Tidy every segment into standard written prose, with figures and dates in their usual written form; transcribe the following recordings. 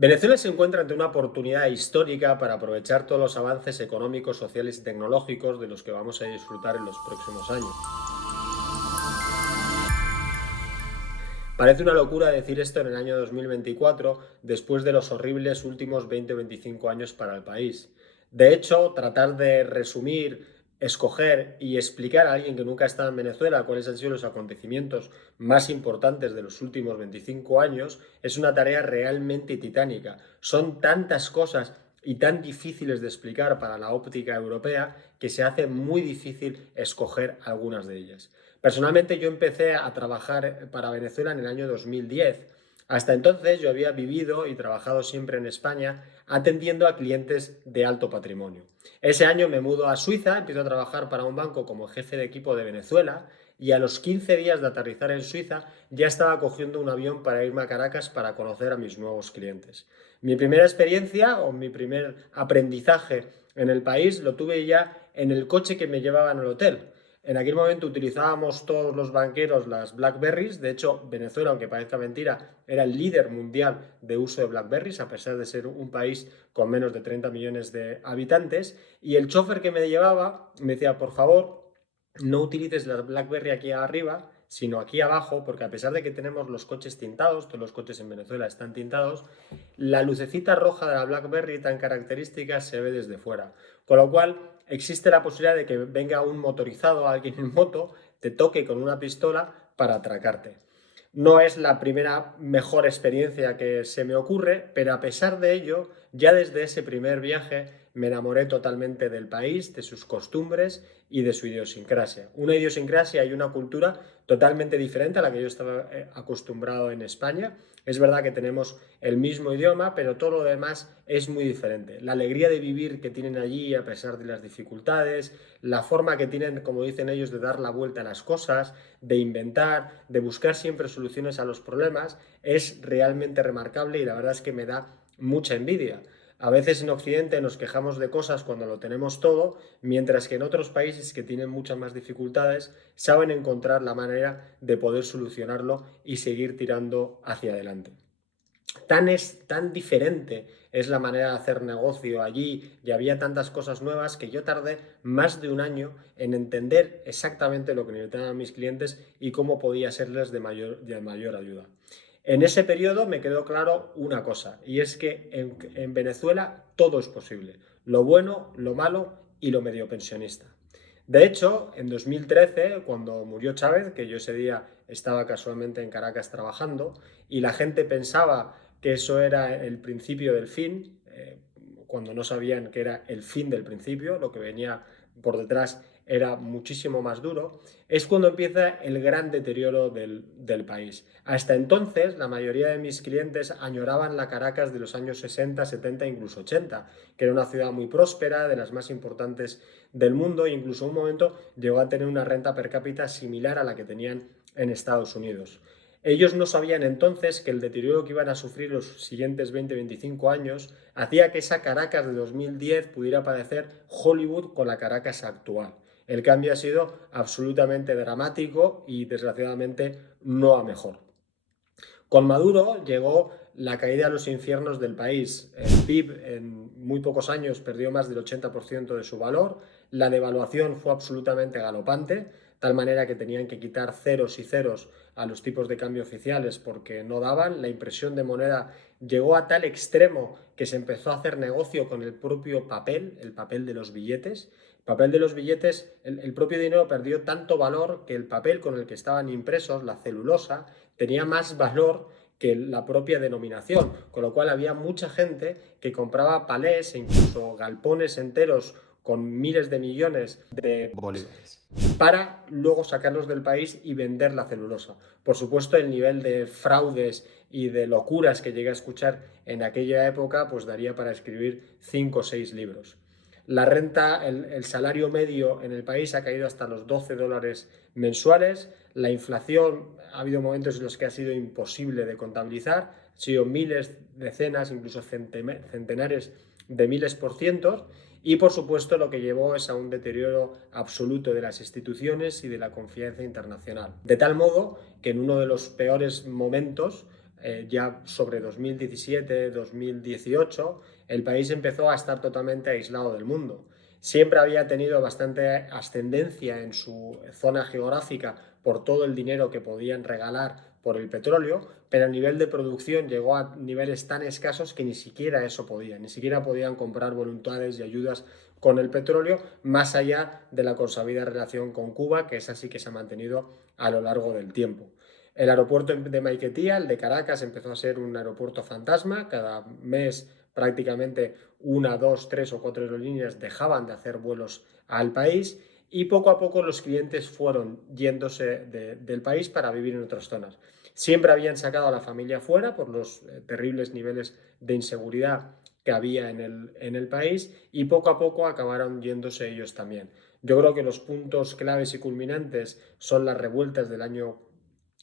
Venezuela se encuentra ante una oportunidad histórica para aprovechar todos los avances económicos, sociales y tecnológicos de los que vamos a disfrutar en los próximos años. Parece una locura decir esto en el año 2024, después de los horribles últimos 20 o 25 años para el país. De hecho, tratar de resumir, escoger y explicar a alguien que nunca ha estado en Venezuela cuáles han sido los acontecimientos más importantes de los últimos 25 años es una tarea realmente titánica. Son tantas cosas y tan difíciles de explicar para la óptica europea que se hace muy difícil escoger algunas de ellas. Personalmente yo empecé a trabajar para Venezuela en el año 2010. Hasta entonces yo había vivido y trabajado siempre en España atendiendo a clientes de alto patrimonio. Ese año me mudo a Suiza, empiezo a trabajar para un banco como jefe de equipo de Venezuela y a los 15 días de aterrizar en Suiza ya estaba cogiendo un avión para irme a Caracas para conocer a mis nuevos clientes. Mi primera experiencia o mi primer aprendizaje en el país lo tuve ya en el coche que me llevaban al hotel. En aquel momento utilizábamos todos los banqueros las Blackberries. De hecho, Venezuela, aunque parezca mentira, era el líder mundial de uso de Blackberries, a pesar de ser un país con menos de 30 millones de habitantes. Y el chofer que me llevaba me decía, por favor, no utilices la BlackBerry aquí arriba, sino aquí abajo, porque a pesar de que tenemos los coches tintados, todos los coches en Venezuela están tintados, la lucecita roja de la BlackBerry tan característica se ve desde fuera. Con lo cual, existe la posibilidad de que venga un motorizado, alguien en moto, te toque con una pistola para atracarte. No es la primera mejor experiencia que se me ocurre, pero a pesar de ello, ya desde ese primer viaje me enamoré totalmente del país, de sus costumbres y de su idiosincrasia. Una idiosincrasia y una cultura totalmente diferente a la que yo estaba acostumbrado en España. Es verdad que tenemos el mismo idioma, pero todo lo demás es muy diferente. La alegría de vivir que tienen allí a pesar de las dificultades, la forma que tienen, como dicen ellos, de dar la vuelta a las cosas, de inventar, de buscar siempre soluciones a los problemas, es realmente remarcable y la verdad es que me da mucha envidia. A veces en Occidente nos quejamos de cosas cuando lo tenemos todo, mientras que en otros países que tienen muchas más dificultades saben encontrar la manera de poder solucionarlo y seguir tirando hacia adelante. Tan diferente es la manera de hacer negocio allí y había tantas cosas nuevas que yo tardé más de un año en entender exactamente lo que necesitaban mis clientes y cómo podía serles de mayor ayuda. En ese periodo me quedó claro una cosa, y es que en Venezuela todo es posible, lo bueno, lo malo y lo medio pensionista. De hecho, en 2013, cuando murió Chávez, que yo ese día estaba casualmente en Caracas trabajando, y la gente pensaba que eso era el principio del fin, cuando no sabían que era el fin del principio, lo que venía por detrás era muchísimo más duro, es cuando empieza el gran deterioro del país. Hasta entonces, la mayoría de mis clientes añoraban la Caracas de los años 60, 70, incluso 80, que era una ciudad muy próspera, de las más importantes del mundo, e incluso un momento llegó a tener una renta per cápita similar a la que tenían en Estados Unidos. Ellos no sabían entonces que el deterioro que iban a sufrir los siguientes 20-25 años hacía que esa Caracas de 2010 pudiera parecer Hollywood con la Caracas actual. El cambio ha sido absolutamente dramático y desgraciadamente no a mejor. Con Maduro llegó la caída a los infiernos del país. El PIB en muy pocos años perdió más del 80% de su valor, la devaluación fue absolutamente galopante, tal manera que tenían que quitar ceros y ceros a los tipos de cambio oficiales porque no daban, la impresión de moneda llegó a tal extremo que se empezó a hacer negocio con el propio papel, el papel de los billetes. El papel de los billetes, el propio dinero perdió tanto valor que el papel con el que estaban impresos, la celulosa, tenía más valor que la propia denominación, con lo cual había mucha gente que compraba palés e incluso galpones enteros con miles de millones de bolívares para luego sacarlos del país y vender la celulosa. Por supuesto, el nivel de fraudes y de locuras que llegué a escuchar en aquella época pues daría para escribir 5 o 6 libros. La renta, el salario medio en el país ha caído hasta los $12 mensuales. La inflación, ha habido momentos en los que ha sido imposible de contabilizar. Han sido miles, decenas, incluso centenares de miles por ciento. Y por supuesto lo que llevó es a un deterioro absoluto de las instituciones y de la confianza internacional. De tal modo que en uno de los peores momentos ya sobre 2017-2018, el país empezó a estar totalmente aislado del mundo. Siempre había tenido bastante ascendencia en su zona geográfica por todo el dinero que podían regalar por el petróleo, pero a nivel de producción llegó a niveles tan escasos que ni siquiera eso podían, ni siquiera podían comprar voluntades y ayudas con el petróleo, más allá de la consabida relación con Cuba, que es así que se ha mantenido a lo largo del tiempo. El aeropuerto de Maiquetía, el de Caracas, empezó a ser un aeropuerto fantasma. Cada mes prácticamente una, dos, tres o cuatro aerolíneas dejaban de hacer vuelos al país y poco a poco los clientes fueron yéndose del país para vivir en otras zonas. Siempre habían sacado a la familia fuera por los terribles niveles de inseguridad que había en el país y poco a poco acabaron yéndose ellos también. Yo creo que los puntos claves y culminantes son las revueltas del año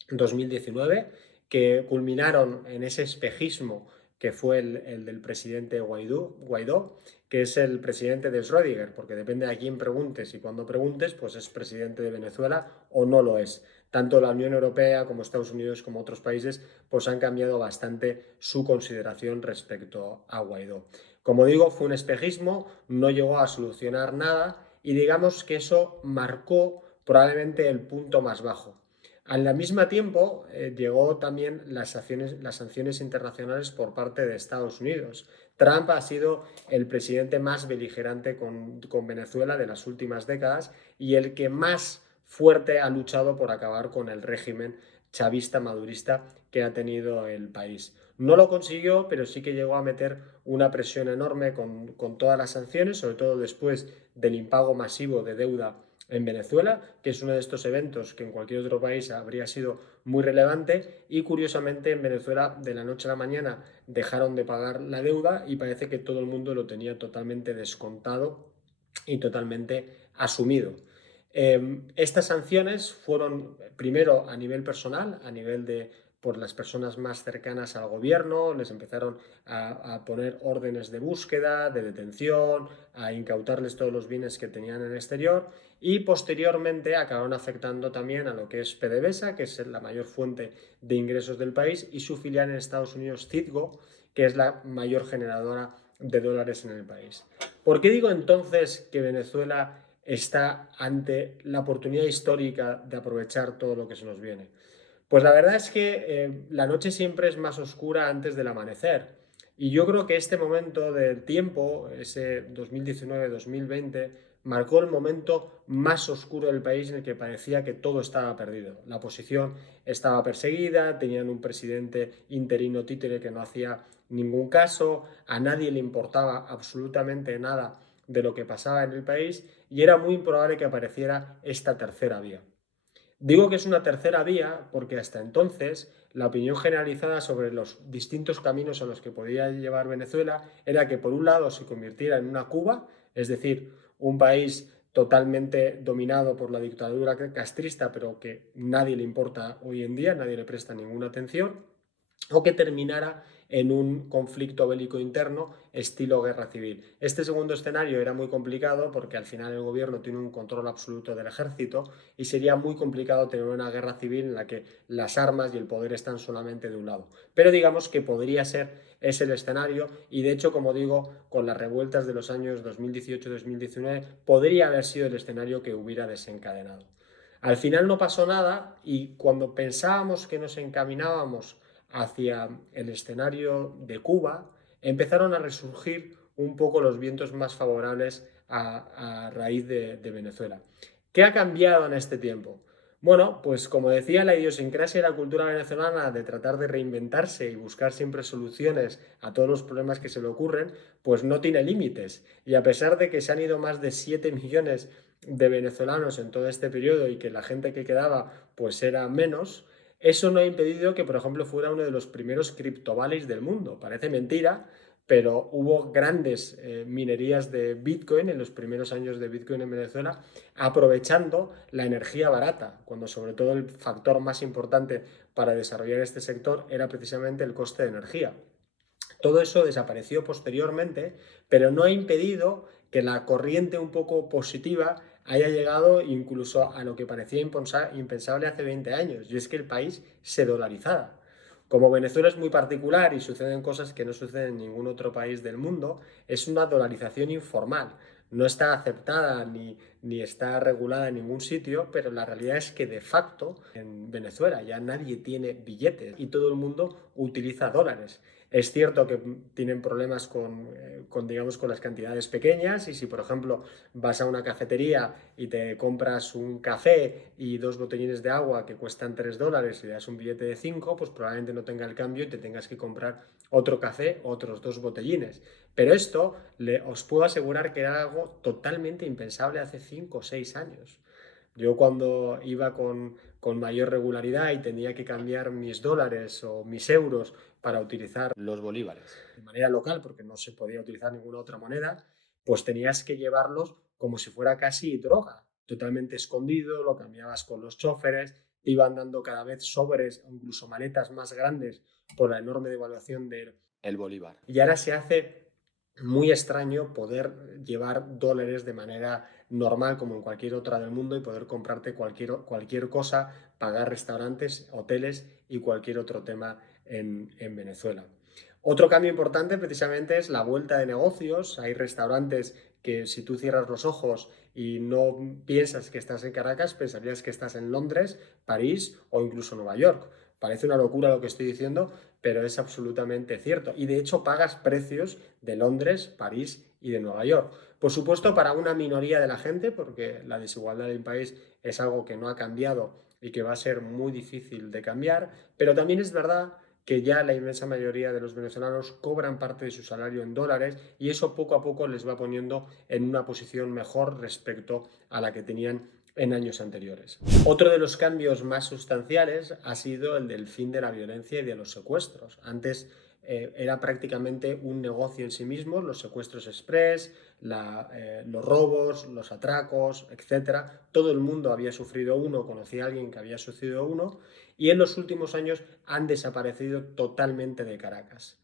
2019, que culminaron en ese espejismo que fue el del presidente Guaidó, que es el presidente de Schrödinger, porque depende de a quién preguntes y cuando preguntes, pues es presidente de Venezuela o no lo es. Tanto la Unión Europea como Estados Unidos como otros países pues han cambiado bastante su consideración respecto a Guaidó. Como digo, fue un espejismo, no llegó a solucionar nada y digamos que eso marcó probablemente el punto más bajo. Al mismo tiempo, llegó también las sanciones internacionales por parte de Estados Unidos. Trump ha sido el presidente más beligerante con Venezuela de las últimas décadas y el que más fuerte ha luchado por acabar con el régimen chavista madurista que ha tenido el país. No lo consiguió, pero sí que llegó a meter una presión enorme con todas las sanciones, sobre todo después del impago masivo de deuda en Venezuela, que es uno de estos eventos que en cualquier otro país habría sido muy relevante y curiosamente en Venezuela de la noche a la mañana dejaron de pagar la deuda y parece que todo el mundo lo tenía totalmente descontado y totalmente asumido. Estas sanciones fueron primero a nivel personal, a nivel de por las personas más cercanas al gobierno, les empezaron a poner órdenes de búsqueda, de detención, a incautarles todos los bienes que tenían en el exterior y posteriormente acabaron afectando también a lo que es PDVSA, que es la mayor fuente de ingresos del país, y su filial en Estados Unidos, Citgo, que es la mayor generadora de dólares en el país. ¿Por qué digo entonces que Venezuela está ante la oportunidad histórica de aprovechar todo lo que se nos viene? Pues la verdad es que la noche siempre es más oscura antes del amanecer. Y yo creo que este momento del tiempo, ese 2019-2020, marcó el momento más oscuro del país en el que parecía que todo estaba perdido. La oposición estaba perseguida, tenían un presidente interino títere que no hacía ningún caso, a nadie le importaba absolutamente nada de lo que pasaba en el país y era muy improbable que apareciera esta tercera vía. Digo que es una tercera vía porque hasta entonces la opinión generalizada sobre los distintos caminos a los que podía llevar Venezuela era que por un lado se convirtiera en una Cuba, es decir, un país totalmente dominado por la dictadura castrista, pero que nadie le importa hoy en día, nadie le presta ninguna atención, o que terminara en un conflicto bélico interno estilo guerra civil. Este segundo escenario era muy complicado porque al final el gobierno tiene un control absoluto del ejército y sería muy complicado tener una guerra civil en la que las armas y el poder están solamente de un lado. Pero digamos que podría ser ese el escenario y de hecho, como digo, con las revueltas de los años 2018-2019 podría haber sido el escenario que hubiera desencadenado. Al final no pasó nada y cuando pensábamos que nos encaminábamos hacia el escenario de Cuba, empezaron a resurgir un poco los vientos más favorables a raíz de Venezuela. ¿Qué ha cambiado en este tiempo? Bueno, pues como decía, la idiosincrasia y la cultura venezolana de tratar de reinventarse y buscar siempre soluciones a todos los problemas que se le ocurren, pues no tiene límites. Y a pesar de que se han ido más de 7 millones de venezolanos en todo este periodo y que la gente que quedaba pues era menos, eso no ha impedido que, por ejemplo, fuera uno de los primeros criptovalleys del mundo. Parece mentira, pero hubo grandes minerías de Bitcoin en los primeros años de Bitcoin en Venezuela, aprovechando la energía barata, cuando sobre todo el factor más importante para desarrollar este sector era precisamente el coste de energía. Todo eso desapareció posteriormente, pero no ha impedido que la corriente un poco positiva haya llegado incluso a lo que parecía impensable hace 20 años, y es que el país se dolarizara. Como Venezuela es muy particular y suceden cosas que no suceden en ningún otro país del mundo, es una dolarización informal. No está aceptada ni está regulada en ningún sitio, pero la realidad es que de facto en Venezuela ya nadie tiene billetes y todo el mundo utiliza dólares. Es cierto que tienen problemas digamos, con las cantidades pequeñas y si, por ejemplo, vas a una cafetería y te compras un café y dos botellines de agua que cuestan $3 y le das un billete de 5, pues probablemente no tenga el cambio y te tengas que comprar otro café, otros dos botellines. Pero esto os puedo asegurar que era algo totalmente impensable hace 5 o 6 años. Yo cuando iba con mayor regularidad y tenía que cambiar mis dólares o mis euros para utilizar los bolívares de manera local, porque no se podía utilizar ninguna otra moneda, pues tenías que llevarlos como si fuera casi droga, totalmente escondido, lo cambiabas con los choferes, te iban dando cada vez sobres o incluso maletas más grandes por la enorme devaluación del bolívar. Y ahora se hace muy extraño poder llevar dólares de manera normal como en cualquier otra del mundo y poder comprarte cualquier cosa, pagar restaurantes, hoteles y cualquier otro tema en Venezuela. Otro cambio importante precisamente es la vuelta de negocios. Hay restaurantes que si tú cierras los ojos y no piensas que estás en Caracas, pensarías que estás en Londres, París o incluso Nueva York. Parece una locura lo que estoy diciendo, pero es absolutamente cierto. Y de hecho pagas precios de Londres, París y de Nueva York. Por supuesto, para una minoría de la gente, porque la desigualdad del país es algo que no ha cambiado y que va a ser muy difícil de cambiar, pero también es verdad que ya la inmensa mayoría de los venezolanos cobran parte de su salario en dólares y eso poco a poco les va poniendo en una posición mejor respecto a la que tenían en años anteriores. Otro de los cambios más sustanciales ha sido el del fin de la violencia y de los secuestros. Antes era prácticamente un negocio en sí mismo, los secuestros express, los robos, los atracos, etc. Todo el mundo había sufrido uno, conocía a alguien que había sufrido uno, y en los últimos años han desaparecido totalmente de Caracas.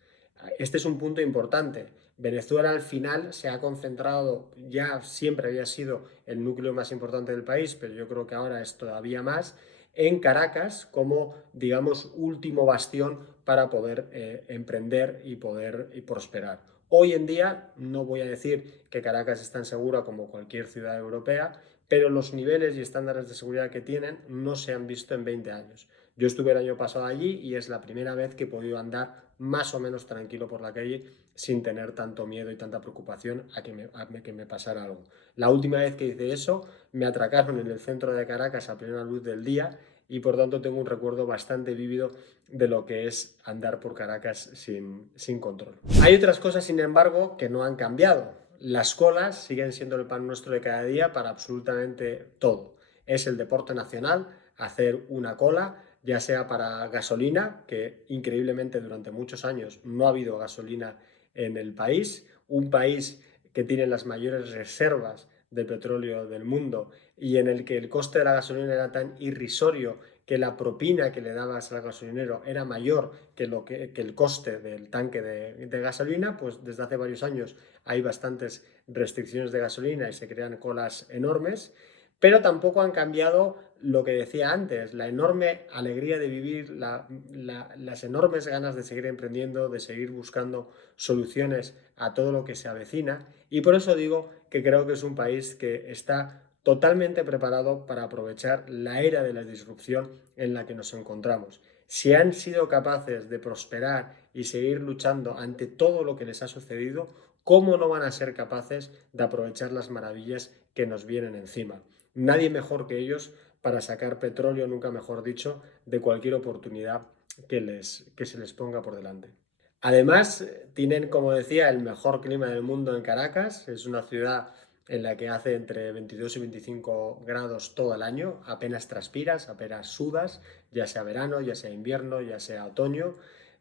Este es un punto importante. Venezuela al final se ha concentrado, ya siempre había sido el núcleo más importante del país, pero yo creo que ahora es todavía más, en Caracas como, digamos, último bastión para poder emprender y poder prosperar. Hoy en día no voy a decir que Caracas es tan segura como cualquier ciudad europea, pero los niveles y estándares de seguridad que tienen no se han visto en 20 años. Yo estuve el año pasado allí y es la primera vez que he podido andar más o menos tranquilo por la calle sin tener tanto miedo y tanta preocupación a que me pasara algo. La última vez que hice eso me atracaron en el centro de Caracas a plena luz del día y por tanto tengo un recuerdo bastante vívido de lo que es andar por Caracas sin control. Hay otras cosas, sin embargo, que no han cambiado. Las colas siguen siendo el pan nuestro de cada día para absolutamente todo. Es el deporte nacional hacer una cola, ya sea para gasolina, que increíblemente durante muchos años no ha habido gasolina en el país, un país que tiene las mayores reservas de petróleo del mundo y en el que el coste de la gasolina era tan irrisorio que la propina que le dabas al gasolinero era mayor que el coste del tanque de gasolina, pues desde hace varios años hay bastantes restricciones de gasolina y se crean colas enormes, pero tampoco han cambiado lo que decía antes, la enorme alegría de vivir, las enormes ganas de seguir emprendiendo, de seguir buscando soluciones a todo lo que se avecina. Y por eso digo que creo que es un país que está totalmente preparado para aprovechar la era de la disrupción en la que nos encontramos. Si han sido capaces de prosperar y seguir luchando ante todo lo que les ha sucedido, ¿cómo no van a ser capaces de aprovechar las maravillas que nos vienen encima? Nadie mejor que ellos para sacar petróleo, nunca mejor dicho, de cualquier oportunidad que se les ponga por delante. Además, tienen, como decía, el mejor clima del mundo en Caracas. Es una ciudad en la que hace entre 22 y 25 grados todo el año. Apenas transpiras, apenas sudas, ya sea verano, ya sea invierno, ya sea otoño.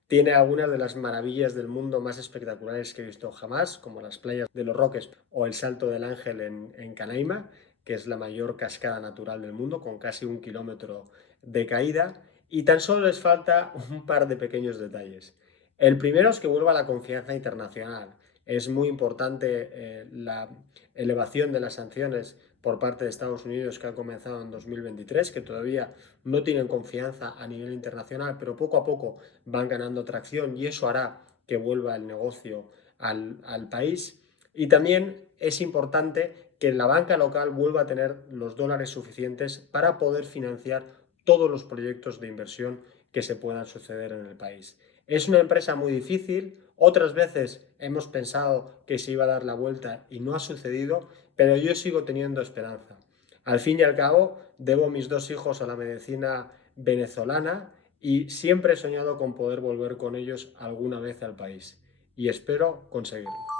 Tiene algunas de las maravillas del mundo más espectaculares que he visto jamás, como las playas de Los Roques o el Salto del Ángel en Canaima, que es la mayor cascada natural del mundo, con casi 1 kilómetro de caída. Y tan solo les falta un par de pequeños detalles. El primero es que vuelva la confianza internacional. Es muy importante la elevación de las sanciones por parte de Estados Unidos que ha comenzado en 2023, que todavía no tienen confianza a nivel internacional, pero poco a poco van ganando tracción y eso hará que vuelva el negocio al país. Y también es importante que la banca local vuelva a tener los dólares suficientes para poder financiar todos los proyectos de inversión que se puedan suceder en el país. Es una empresa muy difícil, otras veces hemos pensado que se iba a dar la vuelta y no ha sucedido, pero yo sigo teniendo esperanza. Al fin y al cabo, debo mis 2 hijos a la medicina venezolana y siempre he soñado con poder volver con ellos alguna vez al país y espero conseguirlo.